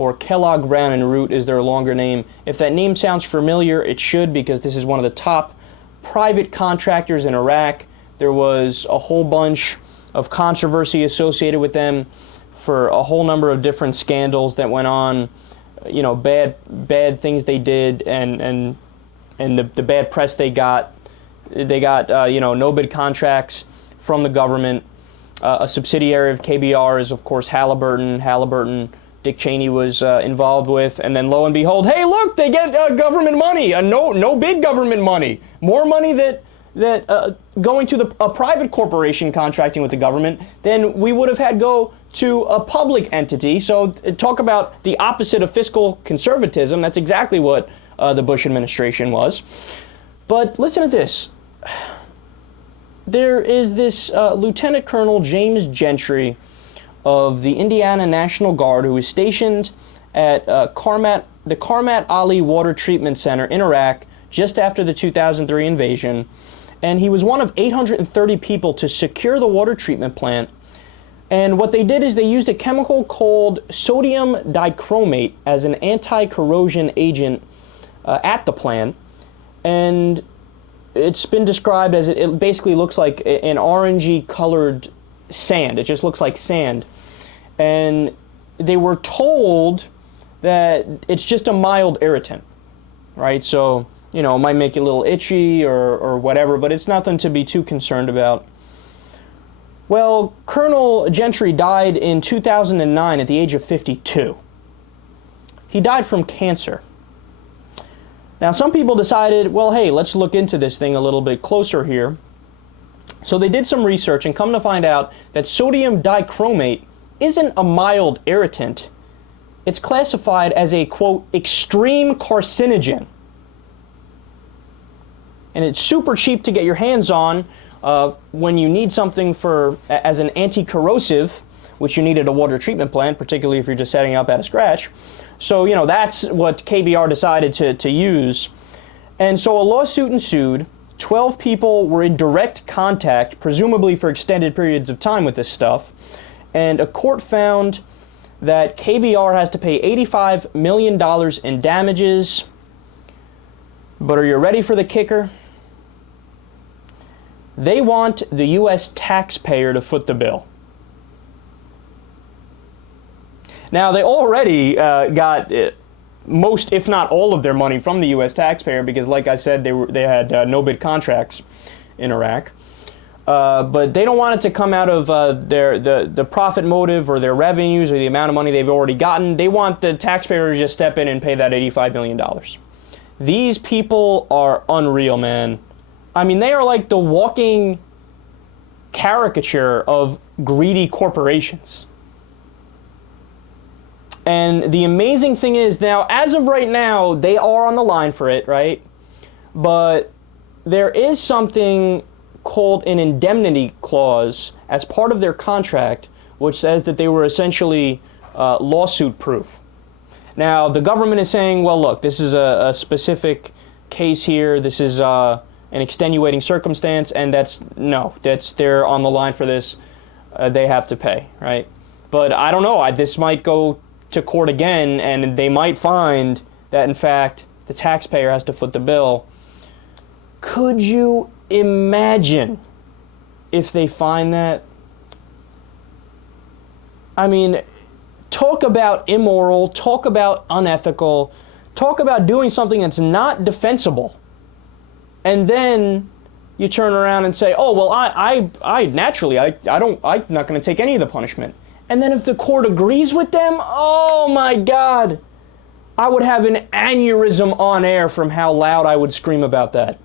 or Kellogg Brown and Root is their longer name. If that name sounds familiar, it should, because this is one of the top private contractors in Iraq. There was a whole bunch of controversy associated with them for a whole number of different scandals that went on, you know, bad things they did, and the bad press they got. They got you know, no bid contracts from the government. A subsidiary of KBR is, of course, Halliburton. Dick Cheney was involved with, and then lo and behold, hey, look, they get government money, no bid government money, more money that going to a private corporation contracting with the government than we would have had go to a public entity. So talk about the opposite of fiscal conservatism. That's exactly what the Bush administration was. But listen to this. There is this Lieutenant Colonel James Gentry of the Indiana National Guard, who is stationed at the Karmat Ali Water Treatment Center in Iraq just after the 2003 invasion. And he was one of 830 people to secure the water treatment plant. And what they did is they used a chemical called sodium dichromate as an anti-corrosion agent at the plant. And it's been described as it basically looks like an orangey colored sand. It just looks like sand. And they were told that it's just a mild irritant, right? So, you know, it might make you a little itchy or whatever, but it's nothing to be too concerned about. Well, Colonel Gentry died in 2009 at the age of 52. He died from cancer. Now, some people decided, well, hey, let's look into this thing a little bit closer here. So they did some research and come to find out that sodium dichromate isn't a mild irritant. It's classified as a, quote, extreme carcinogen. And it's super cheap to get your hands on when you need something as an anti-corrosive, which you need at a water treatment plant, particularly if you're just setting up at a scratch. So, you know, that's what KBR decided to use. And so a lawsuit ensued. 12 people were in direct contact, presumably for extended periods of time with this stuff. And a court found that KBR has to pay $85 million in damages. But are you ready for the kicker? They want the U.S. taxpayer to foot the bill. Now, they already got most, if not all, of their money from the U.S. taxpayer because, like I said, they had no-bid contracts in Iraq. But they don't want it to come out of the profit motive or their revenues or the amount of money they've already gotten. They want the taxpayer to just step in and pay that $85 million. These people are unreal, man. I mean, they are like the walking caricature of greedy corporations. And the amazing thing is now, as of right now, they are on the line for it, right? But there is something called an indemnity clause as part of their contract, which says that they were essentially lawsuit proof. Now, the government is saying, well, look, this is a specific case here. This is an extenuating circumstance, and they're on the line for this. They have to pay, right? But I don't know. This might go to court again, and they might find that, in fact, the taxpayer has to foot the bill. Could you imagine if they find that? I mean, talk about immoral, talk about unethical, talk about doing something that's not defensible. And then you turn around and say, oh, well, I'm not going to take any of the punishment. And then if the court agrees with them, oh my God, I would have an aneurysm on air from how loud I would scream about that.